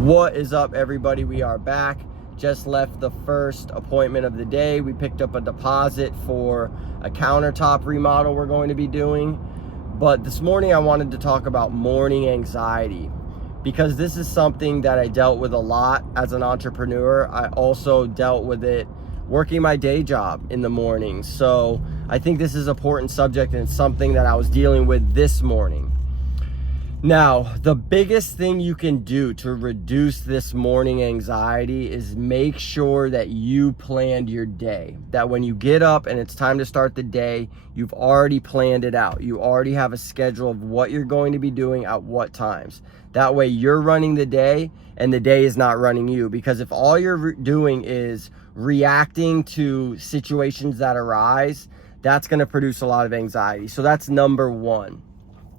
What is up, everybody? We are back. Just left the first appointment of the day. We picked up a deposit for a countertop remodel we're going to be doing. But this morning I wanted to talk about morning anxiety, because this is something that I dealt with a lot as an entrepreneur. I also dealt with it working my day job in the morning. So I think this is an important subject, and it's something that I was dealing with this morning. Now, the biggest thing you can do to reduce this morning anxiety is make sure that you planned your day. That when you get up and it's time to start the day, you've already planned it out. You already have a schedule of what you're going to be doing at what times. That way you're running the day and the day is not running you. Because if all you're doing is reacting to situations that arise, that's going to produce a lot of anxiety. So that's number one.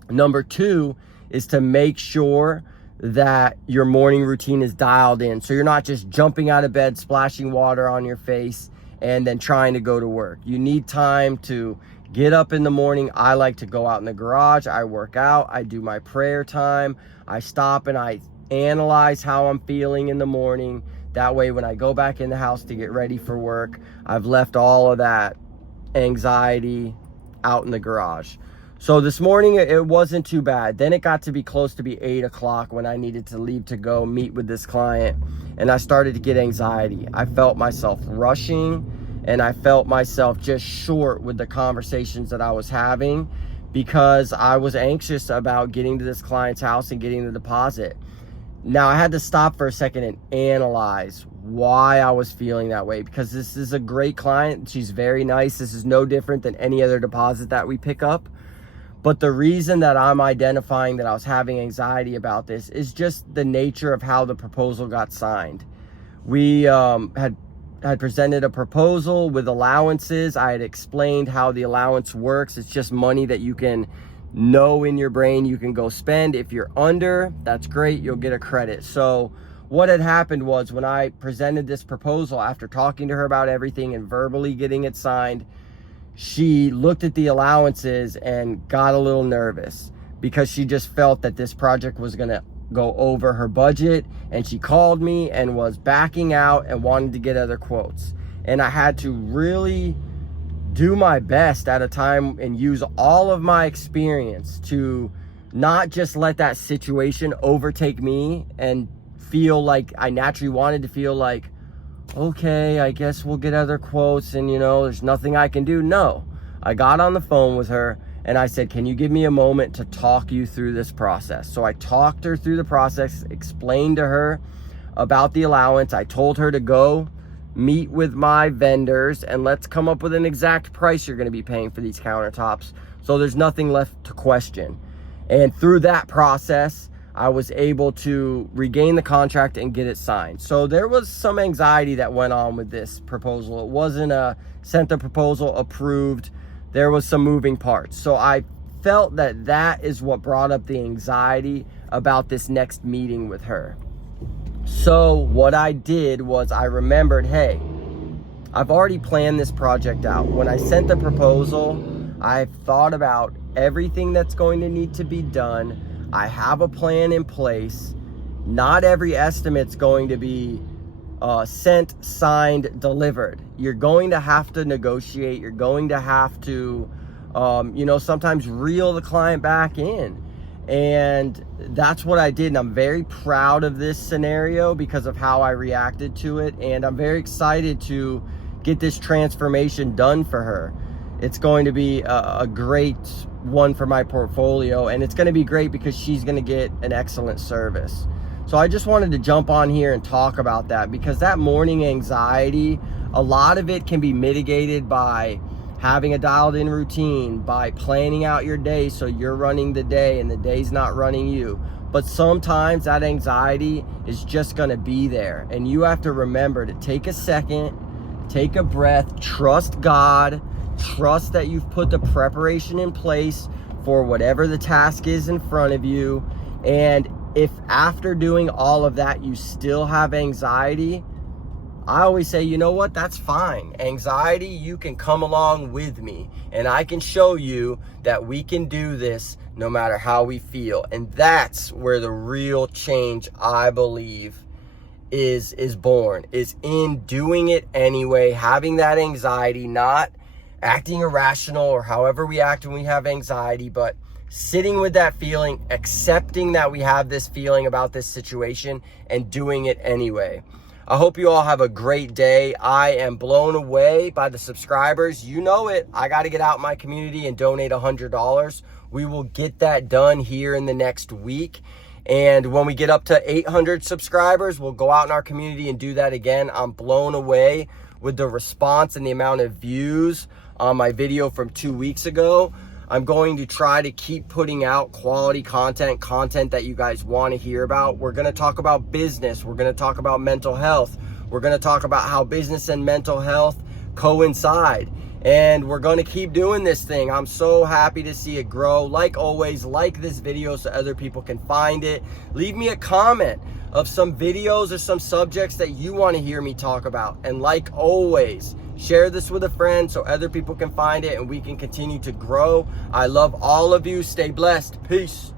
Number two is to make sure that your morning routine is dialed in. So you're not just jumping out of bed, splashing water on your face, and then trying to go to work. You need time to get up in the morning. I like to go out in the garage. I work out. I do my prayer time. I stop and I analyze how I'm feeling in the morning. That way, when I go back in the house to get ready for work, I've left all of that anxiety out in the garage. So this morning, it wasn't too bad. Then it got to be close to be 8 o'clock when I needed to leave to go meet with this client. And I started to get anxiety. I felt myself rushing, and I felt myself just short with the conversations that I was having, because I was anxious about getting to this client's house and getting the deposit. Now, I had to stop for a second and analyze why I was feeling that way, because this is a great client. She's very nice. This is no different than any other deposit that we pick up. But the reason that I'm identifying that I was having anxiety about this is just the nature of how the proposal got signed. We had presented a proposal with allowances. I had explained how the allowance works. It's just money that you can know in your brain you can go spend. If you're under, that's great, you'll get a credit. So what had happened was, when I presented this proposal, after talking to her about everything and verbally getting it signed, she looked at the allowances and got a little nervous, because she just felt that this project was going to go over her budget. And she called me and was backing out and wanted to get other quotes. And I had to really do my best at a time and use all of my experience to not just let that situation overtake me and feel like I naturally wanted to feel like, okay, I guess we'll get other quotes and, there's nothing I can do. No, I got on the phone with her and I said, can you give me a moment to talk you through this process? So I talked her through the process, explained to her about the allowance. I told her to go meet with my vendors and let's come up with an exact price you're going to be paying for these countertops, so there's nothing left to question. And through that process, I was able to regain the contract and get it signed. So there was some anxiety that went on with this proposal. It wasn't sent the proposal, approved. There was some moving parts. So I felt that is what brought up the anxiety about this next meeting with her. So what I did was I remembered, hey, I've already planned this project out. When I sent the proposal, I've thought about everything that's going to need to be done. I have a plan in place. Not every estimate's going to be sent, signed, delivered. You're going to have to negotiate. You're going to have to, sometimes reel the client back in. And that's what I did. And I'm very proud of this scenario because of how I reacted to it. And I'm very excited to get this transformation done for her. It's going to be a great one for my portfolio, and it's going to be great because she's going to get an excellent service. So I just wanted to jump on here and talk about that, because that morning anxiety, a lot of it can be mitigated by having a dialed in routine, by planning out your day so you're running the day and the day's not running you. But sometimes that anxiety is just going to be there, and you have to remember to take a second, take a breath, trust God. Trust that you've put the preparation in place for whatever the task is in front of you. And if after doing all of that you still have anxiety, I always say, you know what, that's fine. Anxiety, you can come along with me and I can show you that we can do this no matter how we feel. And that's where the real change, I believe, is born, is in doing it anyway, having that anxiety, not acting irrational or however we act when we have anxiety, but sitting with that feeling, accepting that we have this feeling about this situation and doing it anyway. I hope you all have a great day. I am blown away by the subscribers. You know it. I got to get out in my community and donate $100. We will get that done here in the next week. And when we get up to 800 subscribers, we'll go out in our community and do that again. I'm blown away with the response and the amount of views on my video from 2 weeks ago. I'm going to try to keep putting out quality content that you guys want to hear about. We're going to talk about business. We're going to talk about mental health. We're going to talk about how business and mental health coincide. And we're going to keep doing this thing. I'm so happy to see it grow. Like always, like this video so other people can find it. Leave me a comment of some videos or some subjects that you want to hear me talk about. And like always, share this with a friend so other people can find it and we can continue to grow. I love all of you. Stay blessed. Peace.